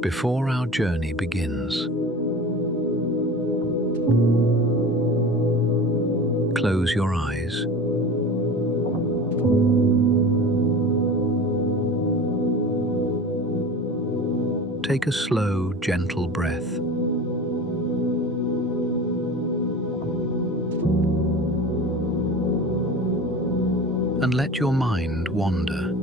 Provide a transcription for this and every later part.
Before our journey begins, close your eyes. Take a slow, gentle breath. And let your mind wander.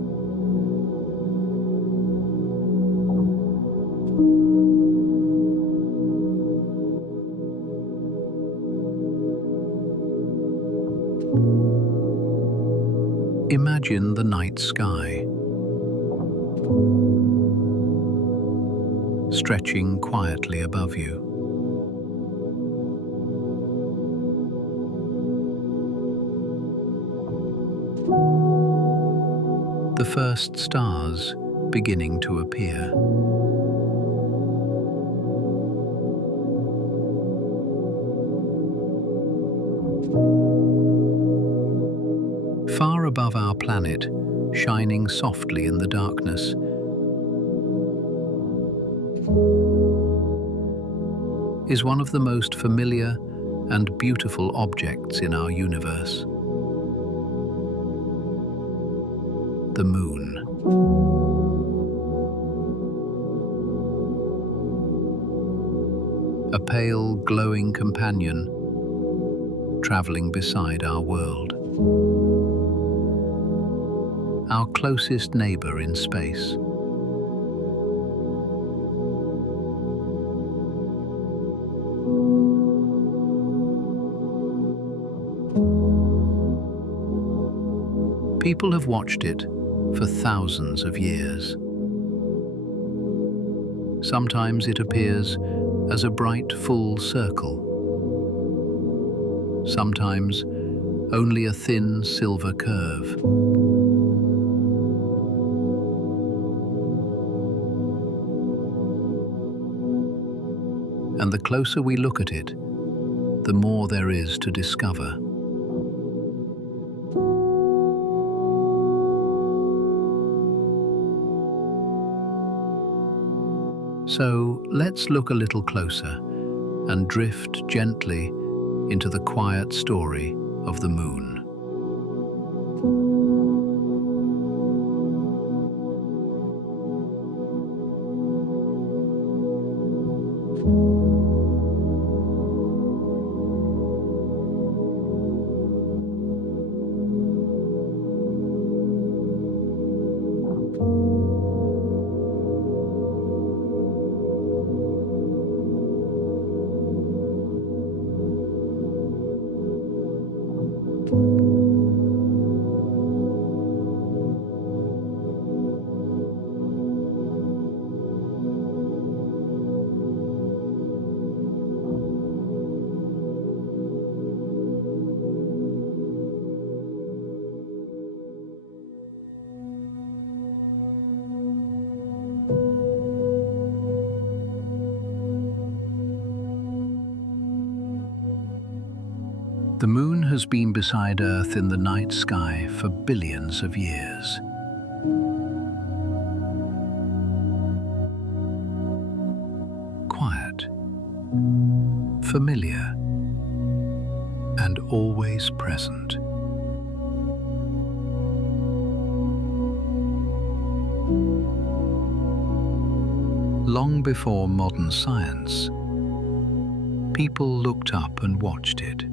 Imagine the night sky, stretching quietly above you. The first stars beginning to appear. Far above our planet, shining softly in the darkness, is one of the most familiar and beautiful objects in our universe. The moon. A pale, glowing companion traveling beside our world. Our closest neighbour in space. People have watched it for thousands of years. Sometimes it appears as a bright, full circle. Sometimes only a thin silver curve. And the closer we look at it, the more there is to discover. So let's look a little closer and drift gently into the quiet story of the moon. The moon has been beside Earth in the night sky for billions of years. Quiet, familiar, and always present. Long before modern science, people looked up and watched it,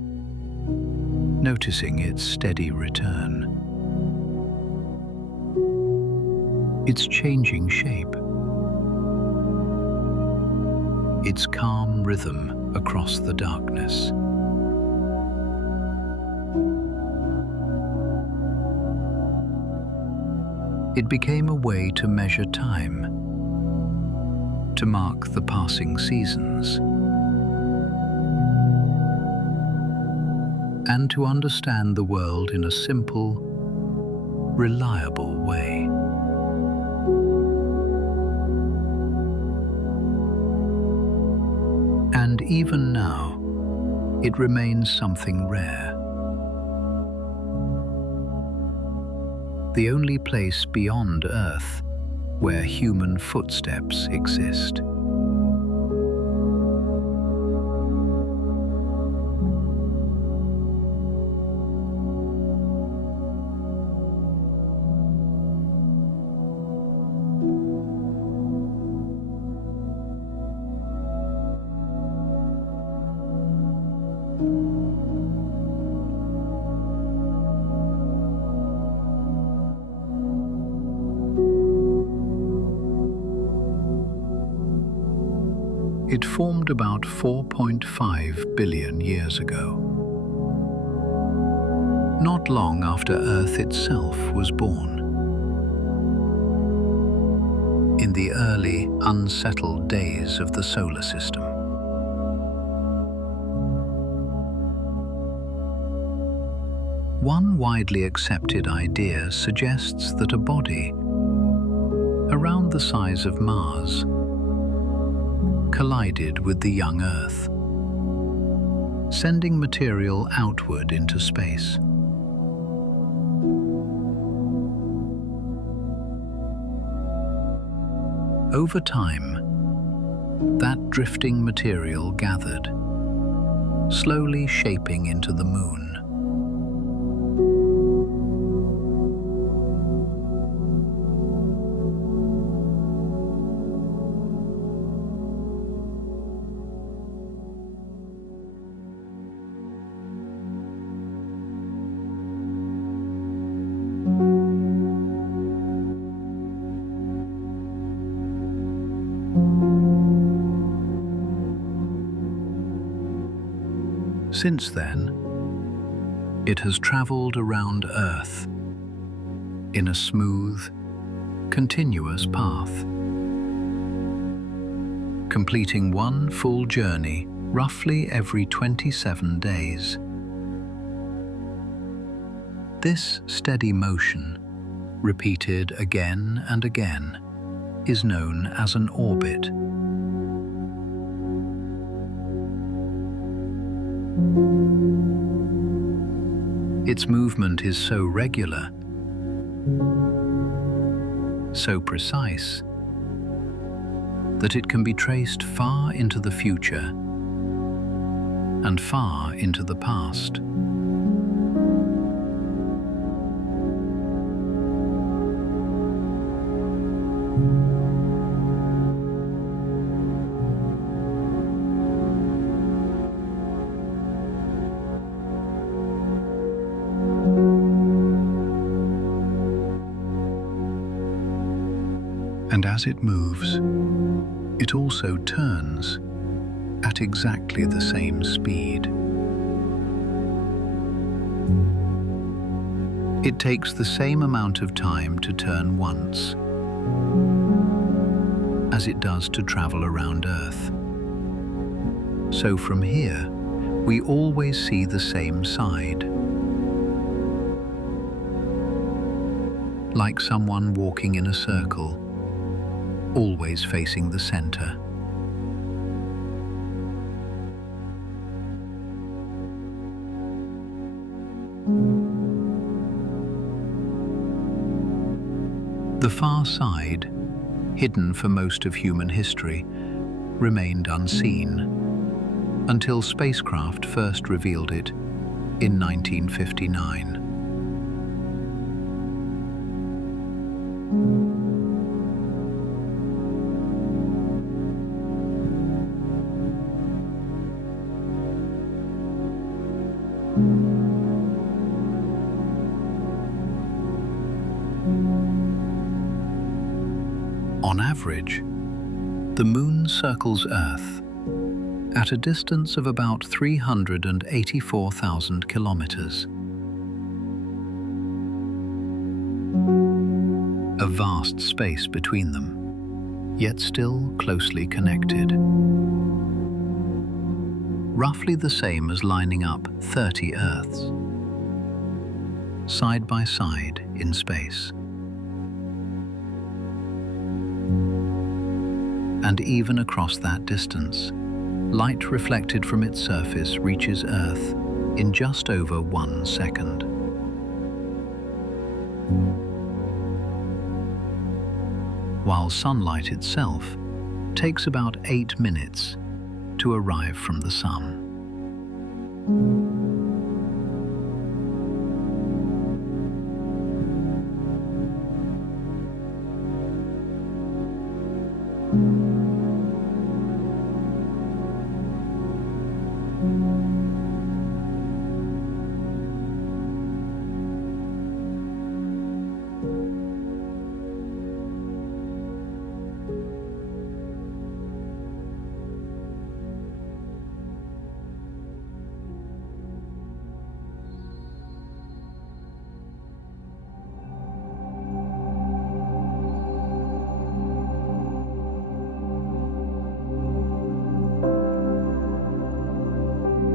noticing its steady return, its changing shape, its calm rhythm across the darkness. It became a way to measure time, to mark the passing seasons, and to understand the world in a simple, reliable way. And even now, it remains something rare. The only place beyond Earth where human footsteps exist. It formed about 4.5 billion years ago, not long after Earth itself was born. In the early, unsettled days of the solar system. One widely accepted idea suggests that a body, around the size of Mars, collided with the young Earth, sending material outward into space. Over time, that drifting material gathered, slowly shaping into the Moon. Since then, it has traveled around Earth in a smooth, continuous path, completing one full journey roughly every 27 days. This steady motion, repeated again and again, is known as an orbit. Its movement is so regular, so precise, that it can be traced far into the future and far into the past. And as it moves, it also turns at exactly the same speed. It takes the same amount of time to turn once as it does to travel around Earth. So from here, we always see the same side. Like someone walking in a circle, always facing the center. The far side, hidden for most of human history, remained unseen until spacecraft first revealed it in 1959. On average, the Moon circles Earth at a distance of about 384,000 kilometers. A vast space between them, yet still closely connected. Roughly the same as lining up 30 Earths, side by side in space. And even across that distance, light reflected from its surface reaches Earth in just over 1 second. while sunlight itself takes about 8 minutes to arrive from the sun.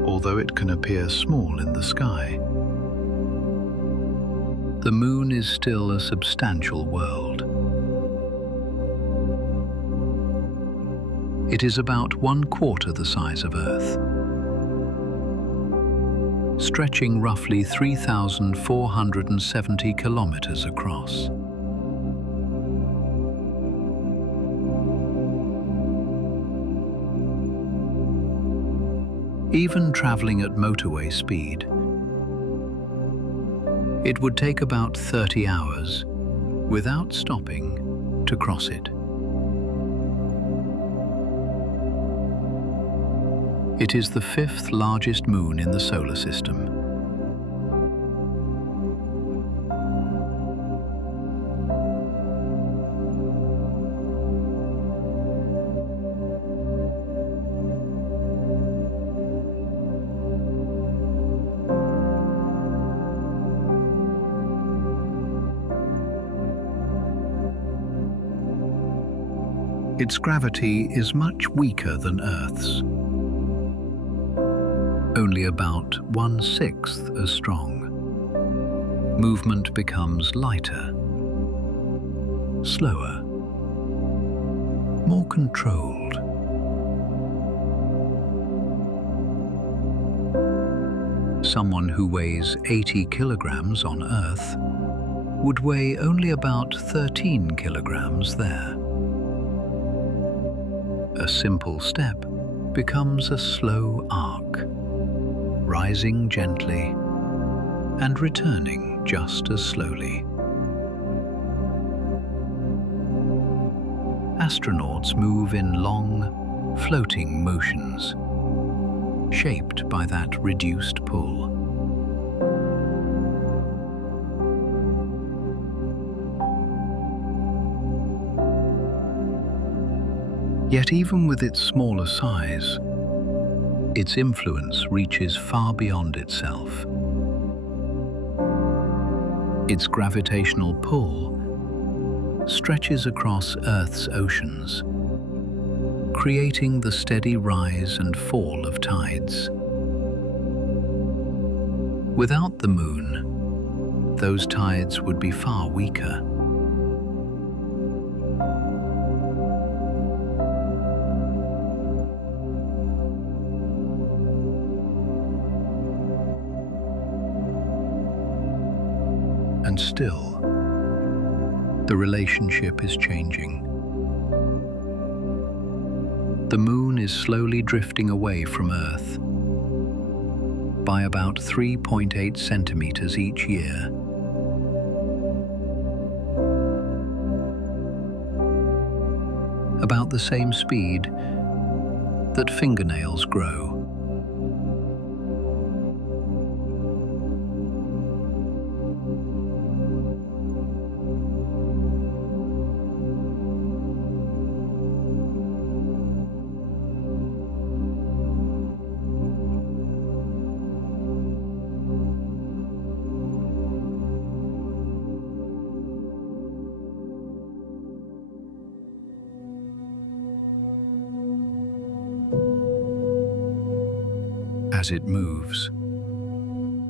Although it can appear small in the sky, the Moon is still a substantial world. It is about 1/4 the size of Earth, stretching roughly 3,470 kilometers across. Even traveling at motorway speed, it would take about 30 hours without stopping to cross it. It is the 5th largest moon in the solar system. Its gravity is much weaker than Earth's, only about 1/6 as strong. Movement becomes lighter, slower, more controlled. Someone who weighs 80 kilograms on Earth would weigh only about 13 kilograms there. A simple step becomes a slow arc, rising gently and returning just as slowly. Astronauts move in long, floating motions, shaped by that reduced pull. Yet even with its smaller size, its influence reaches far beyond itself. Its gravitational pull stretches across Earth's oceans, creating the steady rise and fall of tides. Without the Moon, those tides would be far weaker. And still, the relationship is changing. The Moon is slowly drifting away from Earth by about 3.8 centimeters each year. About the same speed that fingernails grow. As it moves,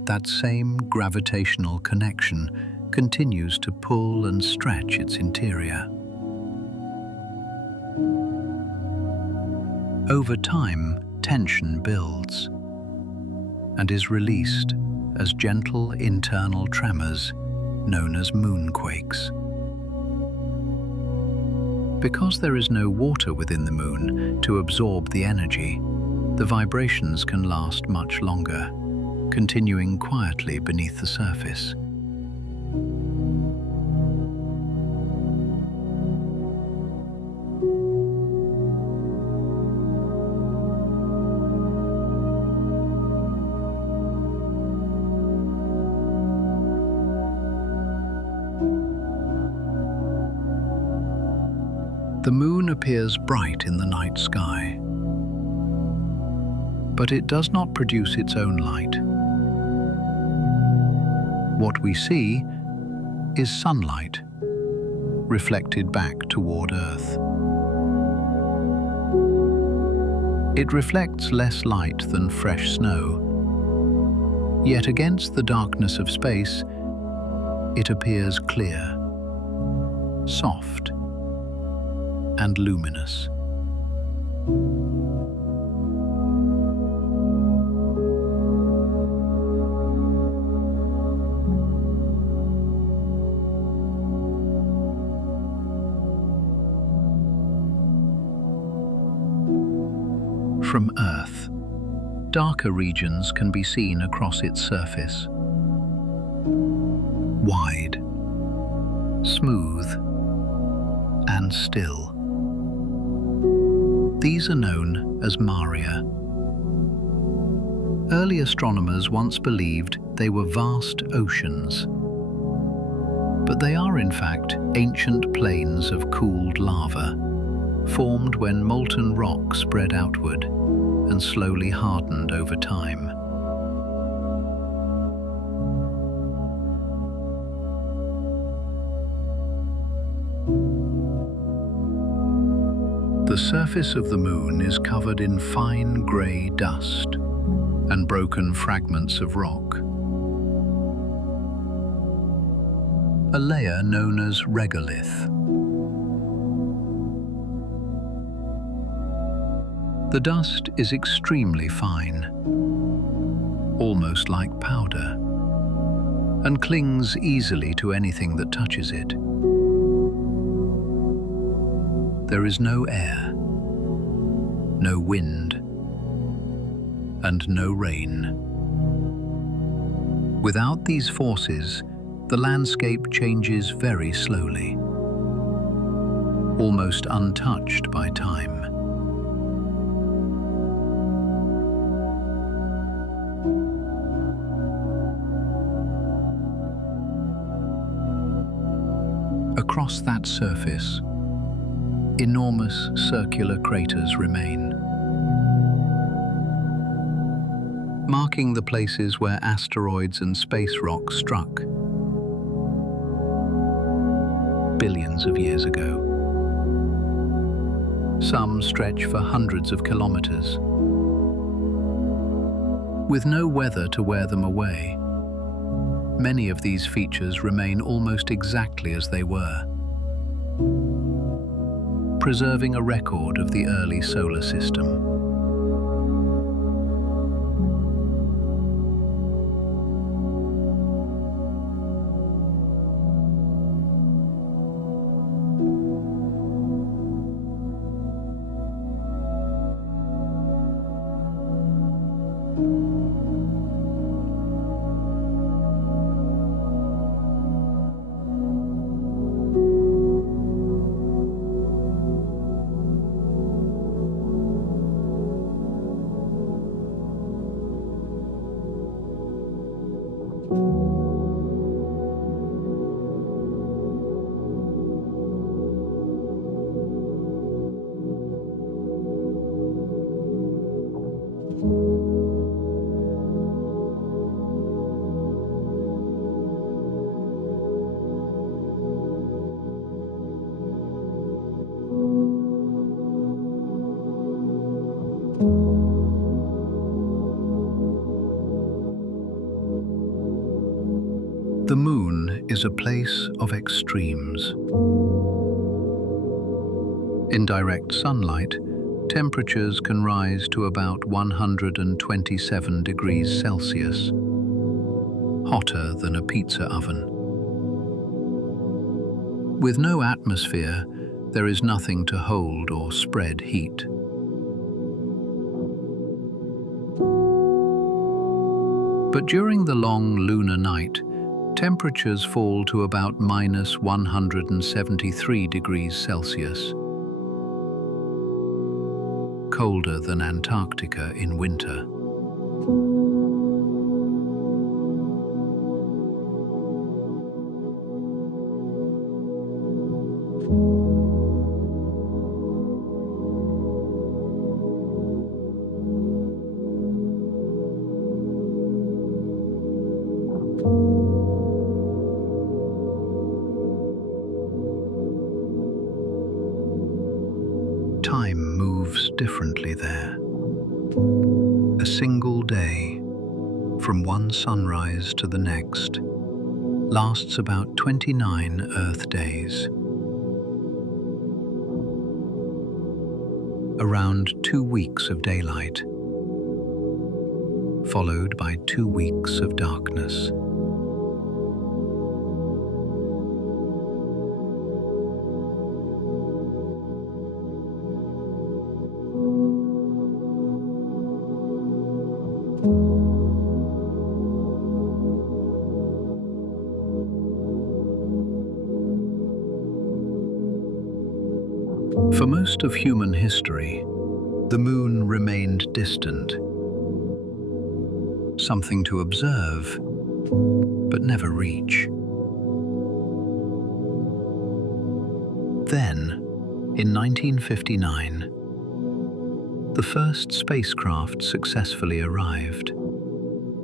that same gravitational connection continues to pull and stretch its interior. Over time, tension builds and is released as gentle internal tremors known as moonquakes. Because there is no water within the moon to absorb the energy, the vibrations can last much longer, continuing quietly beneath the surface. The moon appears bright in the night sky, but it does not produce its own light. What we see is sunlight reflected back toward Earth. It reflects less light than fresh snow, yet against the darkness of space, it appears clear, soft, and luminous. From Earth, darker regions can be seen across its surface. Wide, smooth, and still. These are known as maria. Early astronomers once believed they were vast oceans, but they are in fact ancient plains of cooled lava, formed when molten rock spread outward and slowly hardened over time. The surface of the moon is covered in fine grey dust and broken fragments of rock. A layer known as regolith. The dust is extremely fine, almost like powder, and clings easily to anything that touches it. There is no air, no wind, and no rain. Without these forces, the landscape changes very slowly, almost untouched by time. Across that surface, enormous circular craters remain, marking the places where asteroids and space rocks struck billions of years ago. Some stretch for hundreds of kilometers, with no weather to wear them away. Many of these features remain almost exactly as they were, preserving a record of the early solar system. The moon is a place of extremes. In direct sunlight, temperatures can rise to about 127 degrees Celsius, hotter than a pizza oven. With no atmosphere, There is nothing to hold or spread heat. But during the long lunar night, temperatures fall to about -173 degrees Celsius, colder than Antarctica in winter. Time moves differently there. A single day, from one sunrise to the next, lasts about 29 Earth days. Around 2 weeks of daylight, followed by 2 weeks of darkness. For most of human history, the moon remained distant, something to observe, but never reach. Then, in 1959, the first spacecraft successfully arrived,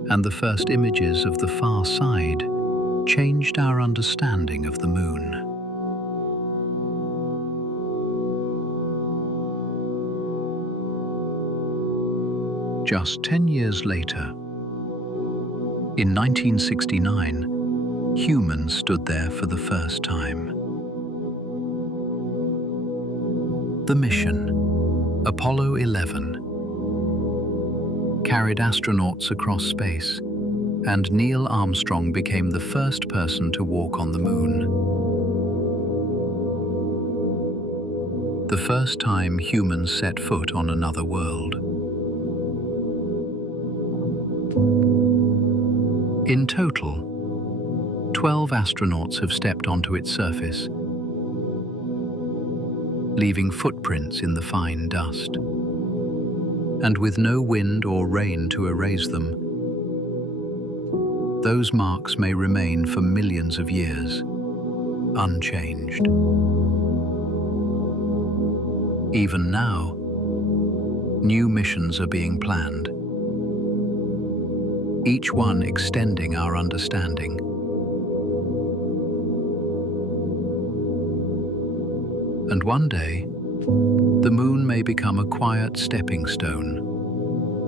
and the first images of the far side changed our understanding of the moon. Just 10 years later, in 1969, humans stood there for the first time. The mission, Apollo 11, carried astronauts across space, and Neil Armstrong became the first person to walk on the moon. The first time humans set foot on another world. In total, 12 astronauts have stepped onto its surface, leaving footprints in the fine dust. And with no wind or rain to erase them, those marks may remain for millions of years, unchanged. Even now, new missions are being planned, each one extending our understanding. And one day, the moon may become a quiet stepping stone,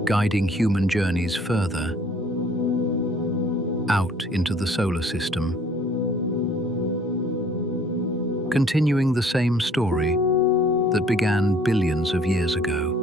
guiding human journeys further out into the solar system, continuing the same story that began billions of years ago.